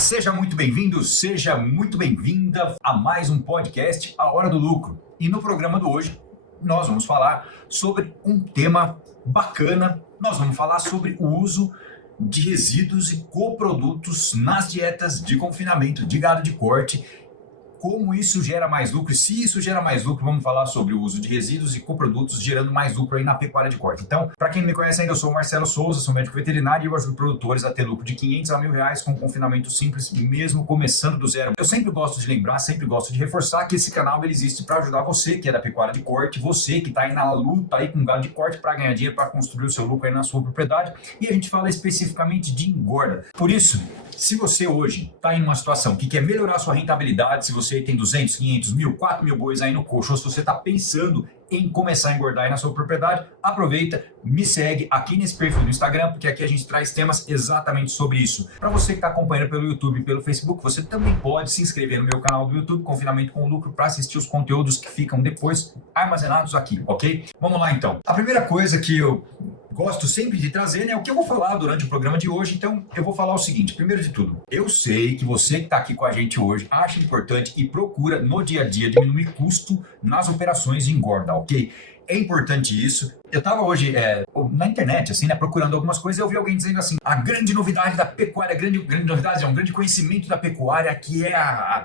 Seja muito bem-vindo, seja muito bem-vinda a mais um podcast, A Hora do Lucro. E no programa de hoje, nós vamos falar sobre um tema bacana. Nós vamos falar sobre o uso de resíduos e coprodutos nas dietas de confinamento de gado de corte. Como isso gera mais lucro, e se isso gera mais lucro, vamos falar sobre o uso de resíduos e coprodutos gerando mais lucro aí na pecuária de corte. Então, para quem não me conhece ainda, eu sou o Marcelo Souza, sou médico veterinário e eu ajudo produtores a ter lucro de 500 a R$1.000 com confinamento simples, mesmo começando do zero. Eu sempre gosto de lembrar, sempre gosto de reforçar que esse canal ele existe para ajudar você que é da pecuária de corte, você que está aí na luta aí com gado de corte para ganhar dinheiro, para construir o seu lucro aí na sua propriedade. E a gente fala especificamente de engorda. Por isso, se você hoje está em uma situação que quer melhorar a sua rentabilidade, se você tem 200, 500, 1.000, 4.000 bois aí no coxo, ou se você está pensando em começar a engordar aí na sua propriedade, aproveita, me segue aqui nesse perfil do Instagram, porque aqui a gente traz temas exatamente sobre isso. Para você que está acompanhando pelo YouTube e pelo Facebook, você também pode se inscrever no meu canal do YouTube, Confinamento com Lucro, para assistir os conteúdos que ficam depois armazenados aqui, ok? Vamos lá então. A primeira coisa que eu gosto sempre de trazer, né, o que eu vou falar durante o programa de hoje. Então eu vou falar o seguinte: primeiro de tudo, eu sei que você que está aqui com a gente hoje acha importante e procura no dia a dia diminuir custo nas operações de engorda, ok? É importante isso. Eu estava hoje na internet, assim, né, procurando algumas coisas, e eu vi alguém dizendo assim: a grande novidade da pecuária, grande novidade, um grande conhecimento da pecuária, que é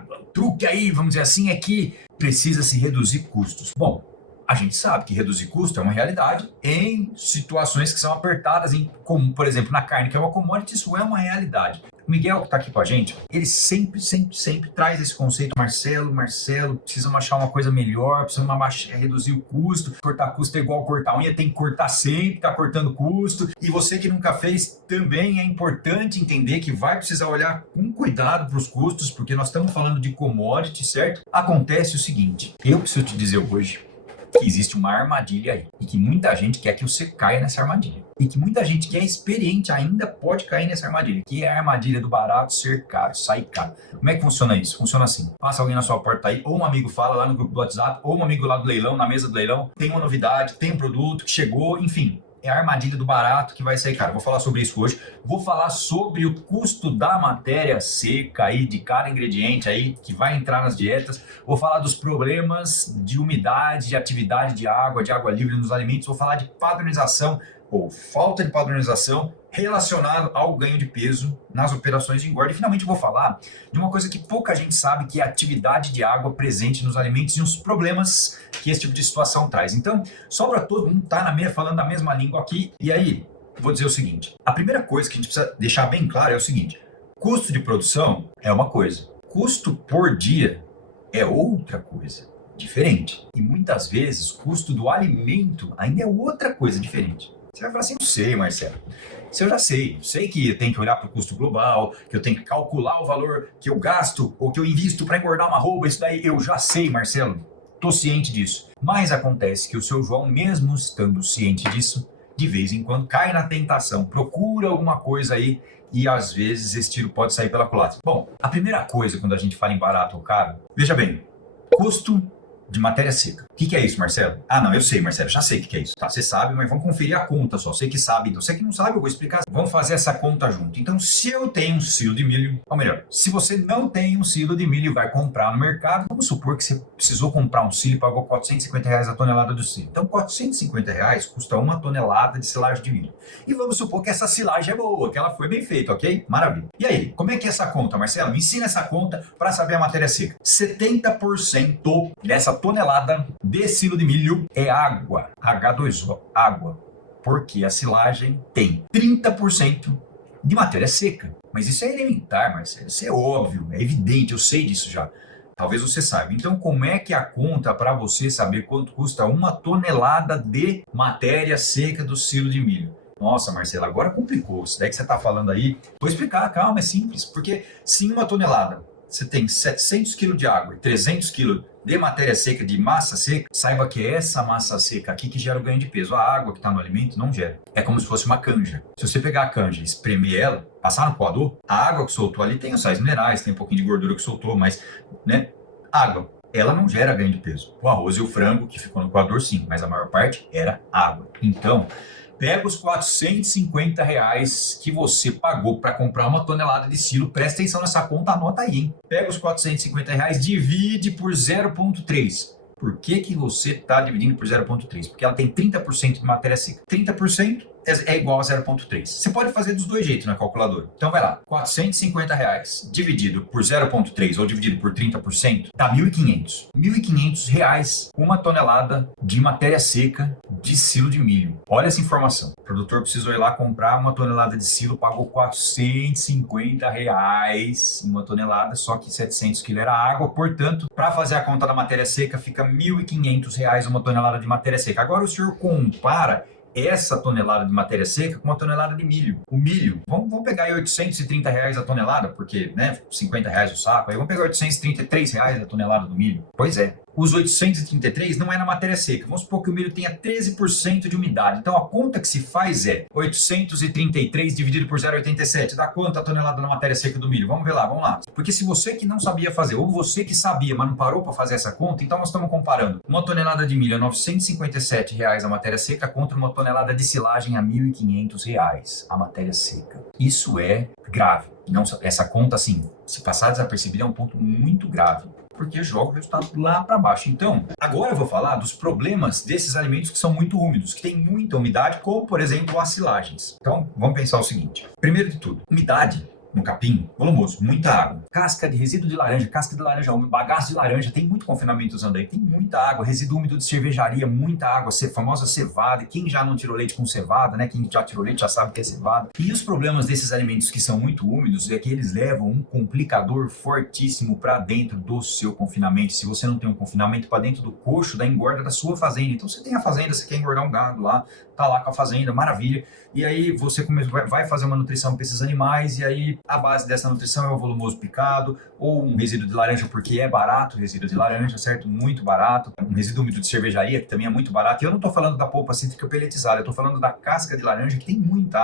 o truque aí, vamos dizer assim, é que precisa se reduzir custos. Bom, a gente sabe que reduzir custo é uma realidade em situações que são apertadas, como, por exemplo, na carne, que é uma commodity, isso é uma realidade. O Miguel, que está aqui com a gente, ele sempre traz esse conceito: Marcelo, precisamos achar uma coisa melhor, precisamos reduzir o custo, cortar custo é igual cortar unha, tem que cortar sempre, tá cortando custo. E você que nunca fez, também é importante entender que vai precisar olhar com cuidado para os custos, porque nós estamos falando de commodity, certo? Acontece o seguinte: eu preciso te dizer hoje que existe uma armadilha aí, e que muita gente quer que você caia nessa armadilha, e que muita gente que é experiente ainda pode cair nessa armadilha, que é a armadilha do barato ser caro, sair caro. Como é que funciona isso? Funciona assim: passa alguém na sua porta aí, ou um amigo fala lá no grupo do WhatsApp, ou um amigo lá do leilão, na mesa do leilão, tem uma novidade, tem um produto que chegou, enfim. É a armadilha do barato que vai sair caro. Vou falar sobre isso hoje. Vou falar sobre o custo da matéria seca aí, de cada ingrediente aí que vai entrar nas dietas. Vou falar dos problemas de umidade, de atividade de água livre nos alimentos. Vou falar de padronização ou falta de padronização relacionado ao ganho de peso nas operações de engorda. E finalmente vou falar de uma coisa que pouca gente sabe, que é a atividade de água presente nos alimentos e os problemas que esse tipo de situação traz. Então, só para todo mundo estar falando a mesma língua aqui. E aí, vou dizer o seguinte: a primeira coisa que a gente precisa deixar bem claro é o seguinte: custo de produção é uma coisa, custo por dia é outra coisa, diferente. E muitas vezes, custo do alimento ainda é outra coisa diferente. Você vai falar assim: não sei, Marcelo. Se eu já sei que eu tenho que olhar para o custo global, que eu tenho que calcular o valor que eu gasto ou que eu invisto para engordar uma arroba, isso daí eu já sei, Marcelo. Estou ciente disso. Mas acontece que o seu João, mesmo estando ciente disso, de vez em quando cai na tentação, procura alguma coisa aí e às vezes esse tiro pode sair pela culatra. Bom, a primeira coisa quando a gente fala em barato ou caro, veja bem, custo de matéria seca. O que é isso, Marcelo? Ah, não, eu sei, Marcelo, já sei o que é isso. Tá, você sabe, mas vamos conferir a conta só. Você que sabe, então você que não sabe, eu vou explicar. Vamos fazer essa conta junto. Então, se eu tenho um silo de milho, ou melhor, se você não tem um silo de milho e vai comprar no mercado, vamos supor que você precisou comprar um silo e pagou R$450 a tonelada do silo. Então, R$450 custa uma tonelada de silagem de milho. E vamos supor que essa silagem é boa, que ela foi bem feita, ok? Maravilha. E aí, como é que é essa conta, Marcelo? Me ensina essa conta para saber a matéria seca. 70% dessa tonelada de silo de milho é água, H2O, água, porque a silagem tem 30% de matéria seca. Mas isso é elementar, Marcelo, isso é óbvio, é evidente, eu sei disso já. Talvez você saiba. Então, como é que é a conta para você saber quanto custa uma tonelada de matéria seca do silo de milho? Nossa, Marcelo, agora complicou. Isso daí que você está falando aí, vou explicar, calma, é simples. Porque se em uma tonelada você tem 700 kg de água e 300 kg de matéria seca, de massa seca, saiba que é essa massa seca aqui que gera o ganho de peso. A água que está no alimento não gera. É como se fosse uma canja. Se você pegar a canja e espremer ela, passar no coador, a água que soltou ali tem os sais minerais, tem um pouquinho de gordura que soltou, mas, né, água, ela não gera ganho de peso. O arroz e o frango que ficou no coador, sim, mas a maior parte era água. Então, Pega os R$ 450 que você pagou para comprar uma tonelada de silo. Presta atenção nessa conta, anota aí, hein? Pega os R$ 450, divide por 0,3. Por que você está dividindo por 0,3? Porque ela tem 30% de matéria seca. 30% é igual a 0,3. Você pode fazer dos dois jeitos na calculadora. Então vai lá, R$ 450 dividido por 0,3 ou dividido por 30% dá R$ 1.500. R$ 1.500 uma tonelada de matéria seca de silo de milho. Olha essa informação. O produtor precisou ir lá comprar uma tonelada de silo, pagou R$ 450 uma tonelada, só que 700 kg era água. Portanto, para fazer a conta da matéria seca, fica R$ 1.500 uma tonelada de matéria seca. Agora o senhor compara essa tonelada de matéria seca com uma tonelada de milho. O milho, vamos pegar aí R$ 830 a tonelada, porque, né, R$ 50 o saco, aí vamos pegar R$ 833 a tonelada do milho. Pois é. Os 833 não é na matéria seca. Vamos supor que o milho tenha 13% de umidade. Então a conta que se faz é 833 dividido por 0,87. Dá quanto a tonelada na matéria seca do milho? Vamos ver lá, vamos lá. Porque se você que não sabia fazer, ou você que sabia, mas não parou para fazer essa conta, então nós estamos comparando uma tonelada de milho a R$ 957 a matéria seca contra uma tonelada de silagem a R$ 1.500 a matéria seca. Isso é grave. Não, essa conta, assim, se passar desapercebida, é um ponto muito grave, porque joga o resultado lá para baixo. Então, agora eu vou falar dos problemas desses alimentos que são muito úmidos, que têm muita umidade, como, por exemplo, as silagens. Então, vamos pensar o seguinte. Primeiro de tudo, umidade no capim, volumoso, muita água. Casca de resíduo de laranja, casca de laranja úmida, bagaço de laranja, tem muito confinamento usando aí, tem muita água. Resíduo úmido de cervejaria, muita água, famosa cevada. Quem já não tirou leite com cevada, né? Quem já tirou leite já sabe que é cevada. E os problemas desses alimentos que são muito úmidos é que eles levam um complicador fortíssimo para dentro do seu confinamento. Se você não tem um confinamento para dentro do coxo da engorda da sua fazenda, então você tem a fazenda, você quer engordar um gado lá, tá lá com a fazenda, maravilha. E aí você vai fazer uma nutrição para esses animais, e aí a base dessa nutrição é o volumoso picado, ou um resíduo de laranja, porque é barato, resíduo de laranja, certo? Muito barato. Um resíduo úmido de cervejaria, que também é muito barato. E eu não estou falando da polpa cítrica pelletizada, eu estou falando da casca de laranja, que tem muita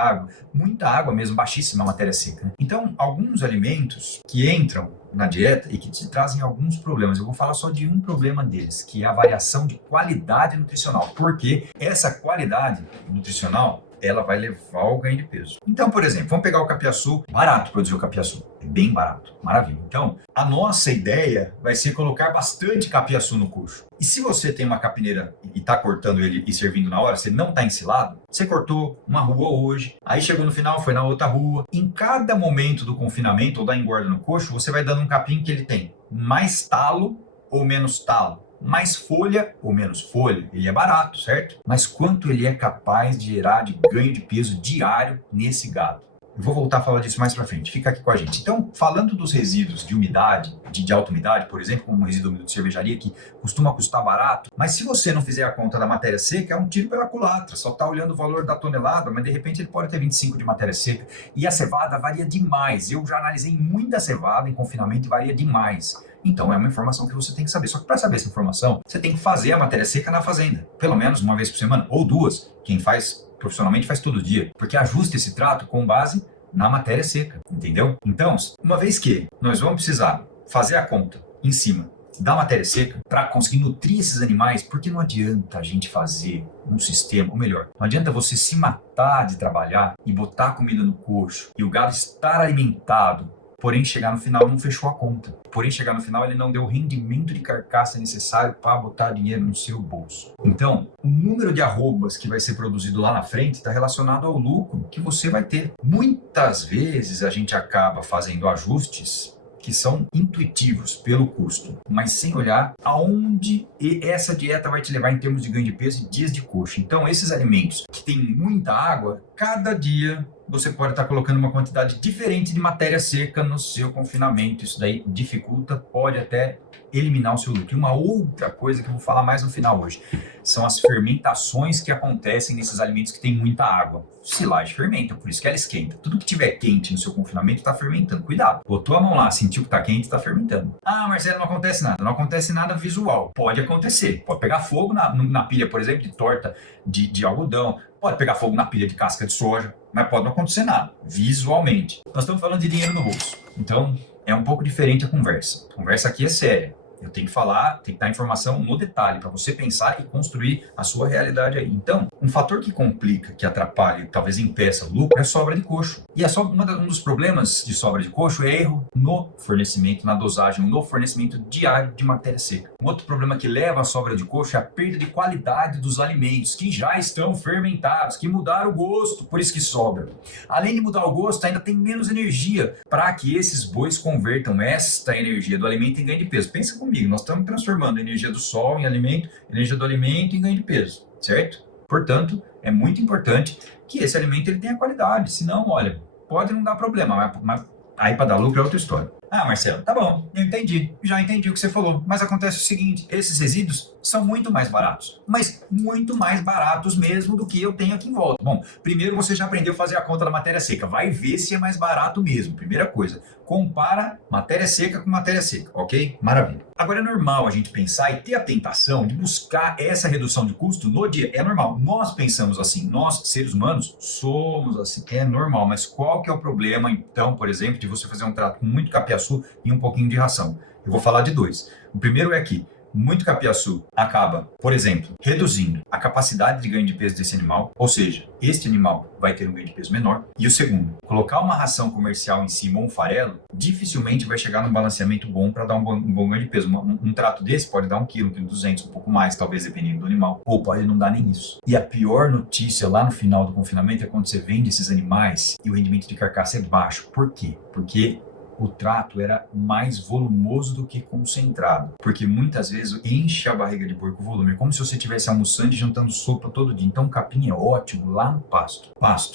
água mesmo, baixíssima matéria seca, né? Então, alguns alimentos que entram na dieta e que te trazem alguns problemas. Eu vou falar só de um problema deles, que é a variação de qualidade nutricional, porque essa qualidade nutricional ela vai levar ao ganho de peso. Então, por exemplo, vamos pegar o capiaçu. Barato produzir o capiaçu. É bem barato. Maravilha. Então, a nossa ideia vai ser colocar bastante capiaçu no coxo. E se você tem uma capineira e está cortando ele e servindo na hora, você não está ensilado, você cortou uma rua hoje, aí chegou no final, foi na outra rua. Em cada momento do confinamento ou da engorda no coxo, você vai dando um capim que ele tem mais talo ou menos talo, mais folha ou menos folha. Ele é barato, certo? Mas quanto ele é capaz de gerar de ganho de peso diário nesse gado? Eu vou voltar a falar disso mais para frente. Fica aqui com a gente. Então, falando dos resíduos de umidade, de alta umidade, por exemplo, como o resíduo úmido de cervejaria, que costuma custar barato, mas se você não fizer a conta da matéria seca, é um tiro pela culatra. Só está olhando o valor da tonelada, mas de repente ele pode ter 25 de matéria seca. E a cevada varia demais. Eu já analisei muita cevada em confinamento e varia demais. Então, é uma informação que você tem que saber. Só que para saber essa informação, você tem que fazer a matéria seca na fazenda. Pelo menos uma vez por semana, ou duas. Quem faz profissionalmente faz todo dia. Porque ajusta esse trato com base na matéria seca, entendeu? Então, uma vez que nós vamos precisar fazer a conta em cima da matéria seca para conseguir nutrir esses animais, porque não adianta a gente fazer um sistema, ou melhor, não adianta você se matar de trabalhar e botar comida no coxo e o gado estar alimentado, porém chegar no final não fechou a conta. Porém chegar no final ele não deu o rendimento de carcaça necessário para botar dinheiro no seu bolso. Então, o número de arrobas que vai ser produzido lá na frente está relacionado ao lucro que você vai ter. Muitas vezes a gente acaba fazendo ajustes que são intuitivos pelo custo, mas sem olhar aonde essa dieta vai te levar em termos de ganho de peso e dias de coxa. Então, esses alimentos que têm muita água, cada dia você pode estar colocando uma quantidade diferente de matéria seca no seu confinamento. Isso daí dificulta, pode até eliminar o seu lucro. E uma outra coisa que eu vou falar mais no final hoje, são as fermentações que acontecem nesses alimentos que têm muita água. Silagem fermenta, por isso que ela esquenta. Tudo que tiver quente no seu confinamento está fermentando. Cuidado. Botou a mão lá, sentiu que está quente, está fermentando. Ah, Marcelo, não acontece nada. Não acontece nada visual. Pode acontecer. Pode pegar fogo na pilha, por exemplo, de torta de algodão. Pode pegar fogo na pilha de casca de soja. Mas pode não acontecer nada, visualmente. Nós estamos falando de dinheiro no bolso. Então, é um pouco diferente a conversa. A conversa aqui é séria. Eu tenho que falar, tem que dar informação no detalhe para você pensar e construir a sua realidade aí. Então, um fator que complica, que atrapalha e talvez impeça o lucro é a sobra de coxo. E um dos problemas de sobra de coxo é erro no fornecimento, na dosagem, no fornecimento diário de matéria seca. Um outro problema que leva à sobra de coxo é a perda de qualidade dos alimentos que já estão fermentados, que mudaram o gosto, por isso que sobra. Além de mudar o gosto, ainda tem menos energia para que esses bois convertam esta energia do alimento em ganho de peso. Pensa comigo, nós estamos transformando a energia do sol em alimento, energia do alimento em ganho de peso, certo? Portanto, é muito importante que esse alimento ele tenha qualidade, senão, olha, pode não dar problema, mas aí para dar lucro é outra história. Ah, Marcelo, tá bom, eu entendi, já entendi o que você falou, mas acontece o seguinte, esses resíduos são muito mais baratos, mas muito mais baratos mesmo do que eu tenho aqui em volta. Bom, primeiro você já aprendeu a fazer a conta da matéria seca, vai ver se é mais barato mesmo, primeira coisa, compara matéria seca com matéria seca, ok? Maravilha. Agora é normal a gente pensar e ter a tentação de buscar essa redução de custo no dia, é normal, nós pensamos assim, nós seres humanos somos assim, é normal, mas qual que é o problema então, por exemplo, de você fazer um trato com muito capiaçu e um pouquinho de ração? Eu vou falar de dois. O primeiro é que muito capiaçu acaba, por exemplo, reduzindo a capacidade de ganho de peso desse animal, ou seja, este animal vai ter um ganho de peso menor. E o segundo, colocar uma ração comercial em cima ou um farelo, dificilmente vai chegar num balanceamento bom para dar um bom ganho de peso. Um trato desse pode dar 1 kg, 1,2 kg, um pouco mais, talvez dependendo do animal, ou pode não dar nem isso. E a pior notícia lá no final do confinamento é quando você vende esses animais e o rendimento de carcaça é baixo. Por quê? Porque o trato era mais volumoso do que concentrado, porque muitas vezes enche a barriga de boi com volume, é como se você estivesse almoçando e jantando sopa todo dia. Então o capim é ótimo lá no pasto,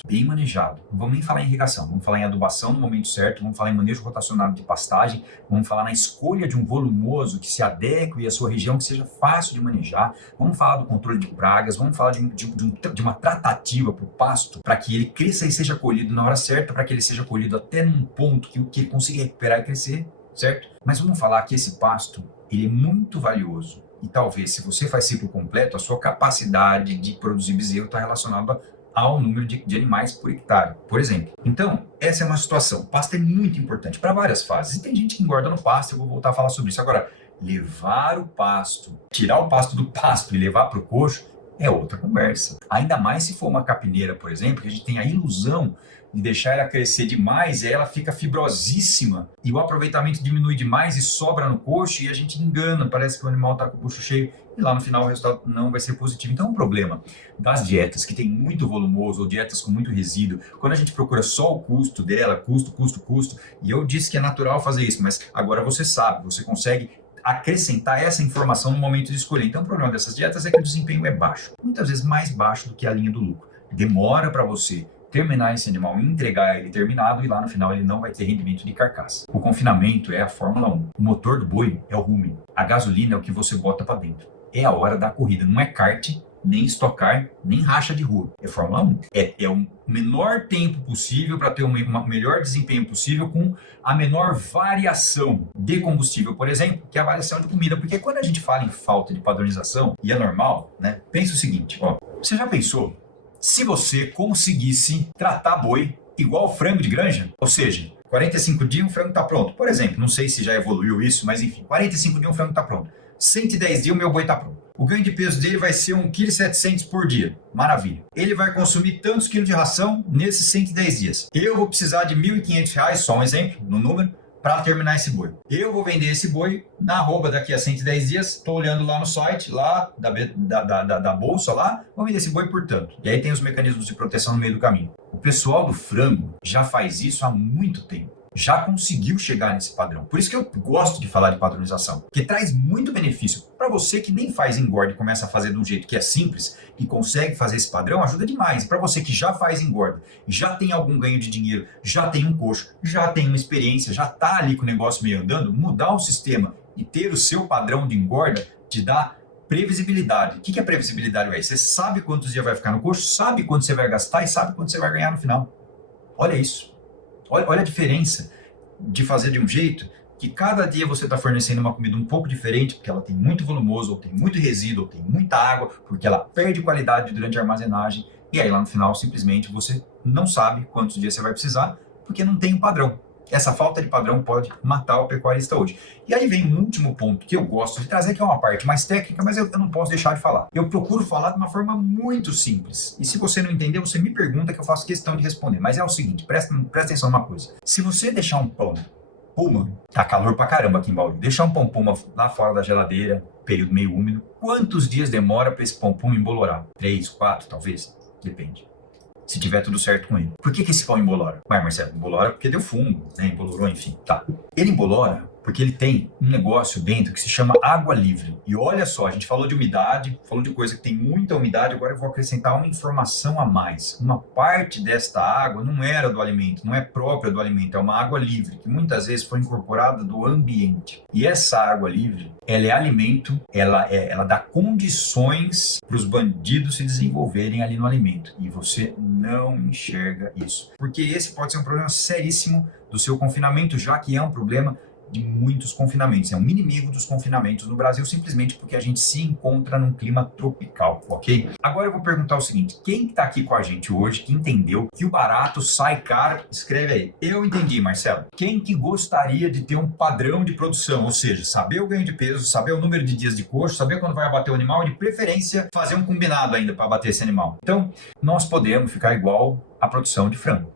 bem manejado. Não vamos nem falar em irrigação, vamos falar em adubação no momento certo, vamos falar em manejo rotacionado de pastagem, vamos falar na escolha de um volumoso que se adeque à sua região, que seja fácil de manejar, vamos falar do controle de pragas, vamos falar de uma tratativa para o pasto, para que ele cresça e seja colhido na hora certa, para que ele seja colhido até num ponto que ele consiga recuperar e crescer, certo? Mas vamos falar que esse pasto, ele é muito valioso e talvez se você faz ciclo completo, a sua capacidade de produzir bezerro está relacionada ao número de animais por hectare, por exemplo. Então, essa é uma situação. O pasto é muito importante para várias fases. E tem gente que engorda no pasto, eu vou voltar a falar sobre isso. Agora, levar o pasto, tirar o pasto do pasto e levar para o coxo é outra conversa. Ainda mais se for uma capineira, por exemplo, que a gente tem a ilusão de deixar ela crescer demais e ela fica fibrosíssima e o aproveitamento diminui demais e sobra no coxo e a gente engana, parece que o animal está com o coxo cheio e lá no final o resultado não vai ser positivo. Então o problema das dietas que tem muito volumoso ou dietas com muito resíduo, quando a gente procura só o custo dela, custo, e eu disse que é natural fazer isso, mas agora você sabe, você consegue acrescentar essa informação no momento de escolher. Então o problema dessas dietas é que o desempenho é baixo, muitas vezes mais baixo do que a linha do lucro. Demora para você terminar esse animal, entregar ele terminado e lá no final ele não vai ter rendimento de carcaça. O confinamento é a Fórmula 1. O motor do boi é o rumen. A gasolina é o que você bota para dentro. É a hora da corrida, não é kart, nem estocar, nem racha de rua. É Fórmula 1. É o menor tempo possível para ter o melhor desempenho possível com a menor variação de combustível, por exemplo, que é a variação de comida. Porque quando a gente fala em falta de padronização, e é normal, né? Pensa o seguinte, ó, você já pensou se você conseguisse tratar boi igual frango de granja? Ou seja, 45 dias um frango está pronto. Por exemplo, não sei se já evoluiu isso, mas enfim, 45 dias um frango está pronto. 110 dias o meu boi está pronto. O ganho de peso dele vai ser 1,7 kg por dia. Maravilha. Ele vai consumir tantos quilos de ração nesses 110 dias. Eu vou precisar de R$ 1.500, só um exemplo, no número, para terminar esse boi. Eu vou vender esse boi na arroba daqui a 110 dias, estou olhando lá no site, lá da bolsa lá, vou vender esse boi por tanto. E aí tem os mecanismos de proteção no meio do caminho. O pessoal do frango já faz isso há muito tempo. Já conseguiu chegar nesse padrão. Por isso que eu gosto de falar de padronização, porque traz muito benefício. Para você que nem faz engorda e começa a fazer de um jeito que é simples e consegue fazer esse padrão, ajuda demais. Para você que já faz engorda, já tem algum ganho de dinheiro, já tem um coxo, já tem uma experiência, já está ali com o negócio meio andando, mudar o sistema e ter o seu padrão de engorda te dá previsibilidade. O que é previsibilidade? Você sabe quantos dias vai ficar no coxo, sabe quanto você vai gastar e sabe quanto você vai ganhar no final. Olha isso. Olha a diferença de fazer de um jeito que cada dia você está fornecendo uma comida um pouco diferente, porque ela tem muito volumoso, ou tem muito resíduo, ou tem muita água, porque ela perde qualidade durante a armazenagem, e aí lá no final simplesmente você não sabe quantos dias você vai precisar, porque não tem um padrão. Essa falta de padrão pode matar o pecuarista hoje. E aí vem um último ponto que eu gosto de trazer, que é uma parte mais técnica, mas eu não posso deixar de falar. Eu procuro falar de uma forma muito simples. E se você não entender, você me pergunta que eu faço questão de responder. Mas é o seguinte, presta atenção numa coisa. Se você deixar um pão Puma, tá calor pra caramba aqui em Bauru, deixar um pão Puma lá fora da geladeira, período meio úmido, quantos dias demora para esse pão Puma embolorar? 3, 4, talvez? Depende. Se tiver tudo certo com ele. Por que esse pão embolora? Mas, Marcelo, embolora porque deu fungo, né? Embolorou, enfim. Tá. Ele embolora porque ele tem um negócio dentro que se chama água livre. E olha só, a gente falou de umidade, falou de coisa que tem muita umidade, agora eu vou acrescentar uma informação a mais. Uma parte desta água não era do alimento, não é própria do alimento, é uma água livre, que muitas vezes foi incorporada do ambiente. E essa água livre, ela é alimento, ela dá condições para os bandidos se desenvolverem ali no alimento. E você não enxerga isso. Porque esse pode ser um problema seríssimo do seu confinamento, já que é um problema de muitos confinamentos. É um inimigo dos confinamentos no Brasil, simplesmente porque a gente se encontra num clima tropical, ok? Agora eu vou perguntar o seguinte, quem está aqui com a gente hoje, que entendeu que o barato sai caro, escreve aí. Eu entendi, Marcelo. Quem que gostaria de ter um padrão de produção, ou seja, saber o ganho de peso, saber o número de dias de coxo, saber quando vai abater o animal e, de preferência, fazer um combinado ainda para abater esse animal. Então, nós podemos ficar igual à produção de frango.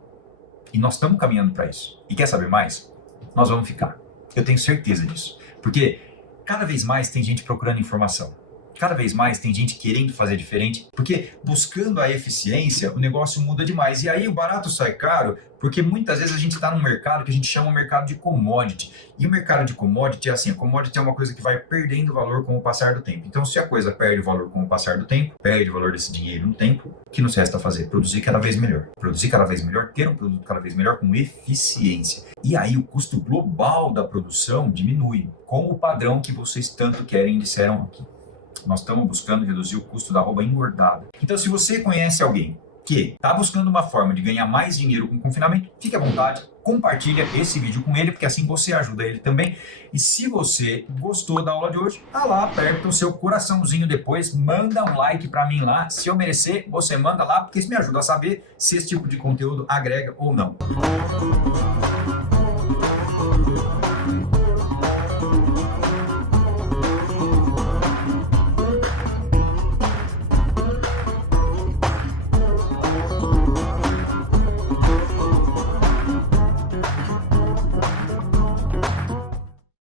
E nós estamos caminhando para isso. E quer saber mais? Nós vamos ficar. Eu tenho certeza disso. Porque cada vez mais tem gente procurando informação. Cada vez mais tem gente querendo fazer diferente. Porque buscando a eficiência, o negócio muda demais. E aí o barato sai caro, porque muitas vezes a gente está num mercado que a gente chama de mercado de commodity. E o mercado de commodity é assim, a commodity é uma coisa que vai perdendo valor com o passar do tempo. Então se a coisa perde valor com o passar do tempo, perde o valor desse dinheiro no tempo, o que nos resta fazer? Produzir cada vez melhor. Produzir cada vez melhor, ter um produto cada vez melhor com eficiência. E aí o custo global da produção diminui, com o padrão que vocês tanto querem e disseram aqui. Nós estamos buscando reduzir o custo da arroba engordada. Então, se você conhece alguém que está buscando uma forma de ganhar mais dinheiro com confinamento, fique à vontade, compartilha esse vídeo com ele, porque assim você ajuda ele também. E se você gostou da aula de hoje, tá lá, aperta o seu coraçãozinho depois, manda um like para mim lá. Se eu merecer, você manda lá, porque isso me ajuda a saber se esse tipo de conteúdo agrega ou não.